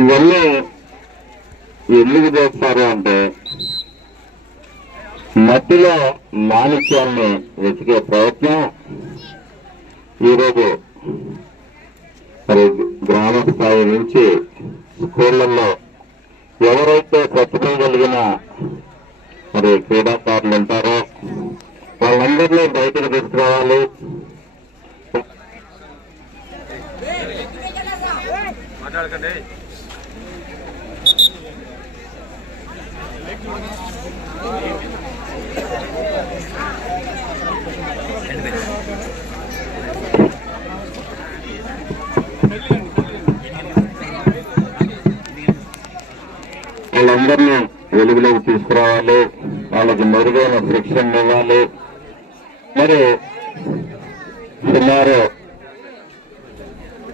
ఇవన్నీ ఎందుకు చేస్తారు అంటే మట్టిలో మాణిక్యాన్ని వెతికే ప్రయత్నం ఈరోజు మరి గ్రామ స్థాయి నుంచి స్కూళ్లలో ఎవరైతే ప్రతిభ కలిగిన మరి క్రీడాకారులు ఉంటారో వాళ్ళందరినీ బయటకు తీసుకురావాలి. వాళ్ళందరినీ వెలుగులోకి తీసుకురావాలి, వాళ్ళకి మెరుగైన శిక్షణ ఇవ్వాలి. మరి సుమారు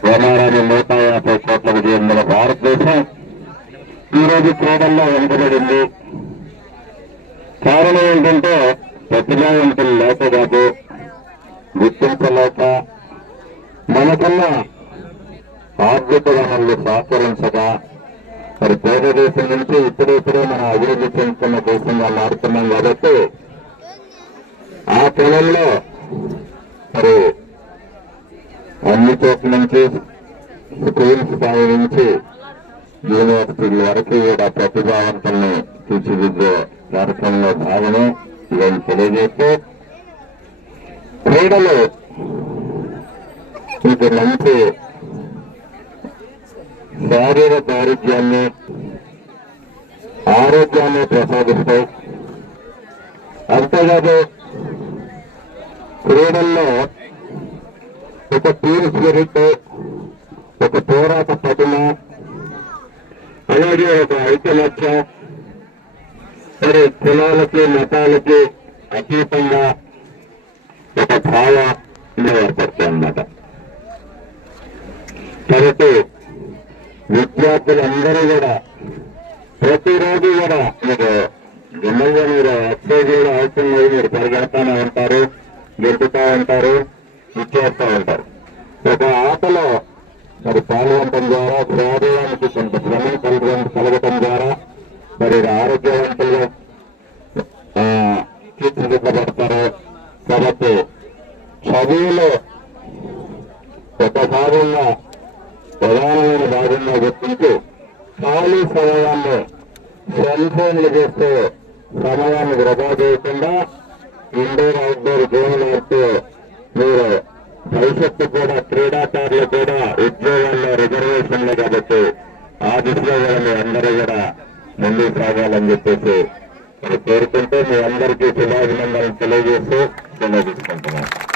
150 కోట్ల విజయం గల భారతదేశం ఈరోజు క్రీడల్లో వెనుకబడింది. కారణం ఏంటంటే ప్రతిభావంతులు లేక కాదు, గుర్తించలేక, మనకన్నా ఆర్థిక వనరులు సహకరించక, మరి పేద దేశం నుంచి ఇప్పుడే మనం అభివృద్ధి చెందుతున్న దేశంగా మారుతున్నాం. కాబట్టి ఆ క్రమంలో మరి అన్ని చోట్ల నుంచి స్కూల్ స్థాయి నుంచి యూనివర్సిటీల వరకు కూడా ప్రతిభావంతుల్ని తీర్చిదిద్దే కార్యక్రమంలో భాగమే ఇవన్నీ తెలియజేస్తూ, క్రీడలు ఇది మంచి శారీరక ఆరోగ్యాన్ని ప్రసాదిస్తాయి. అంతేకాదు క్రీడల్లో ఒక టీమ్ స్పిరిట్, ఒక పోరాట పటిమ, అలాగే ఒక ఐకమత్యం, మరి కులాలకి మతాలకి అతీతంగా ఒక భావాన్ని ఏర్పడతాయి అన్నమాట. కాబట్టి విద్యార్థులందరూ కూడా ప్రతిరోజు కూడా మీరు జనరల్గా మీరు ఎక్సైజ్ కూడా అవసరం లేదు, మీరు పరిగెడతానే ఉంటారు, గెలుపుతా ఉంటారు, ఇచ్చేస్తూ ఉంటారు. ఒక ఆటలో మరి పాల్గొనడం ద్వారా శరీరానికి కొంత శ్రమ కలగటం ద్వారా మరి ఆరోగ్యవంతులుగా తీర్చిదిద్దబడతారు. కాబట్టి చదువులో ఒక భాగంగా ప్రధానమైన భాగంగా గుర్తించి ఖాళీ సమయాన్ని సెల్ ఫోన్లు చేస్తే సమయాన్ని వృధా చేయకుండా ఇండోర్ అవుట్డోర్ గేమ్లు ఆడుతూ మీరు భవిష్యత్తు కూడా క్రీడాకారులు కూడా ఉద్యోగాల్లో రిజర్వేషన్లు కాబట్టి ఆ దిశలో కూడా మీ అందరూ కూడా ముందుకు సాగాలని చెప్పేసి కోరుకుంటూ మీ అందరికీ శుభాభినందనలు తెలియజేస్తూ సెలవు తీసుకుంటున్నాను.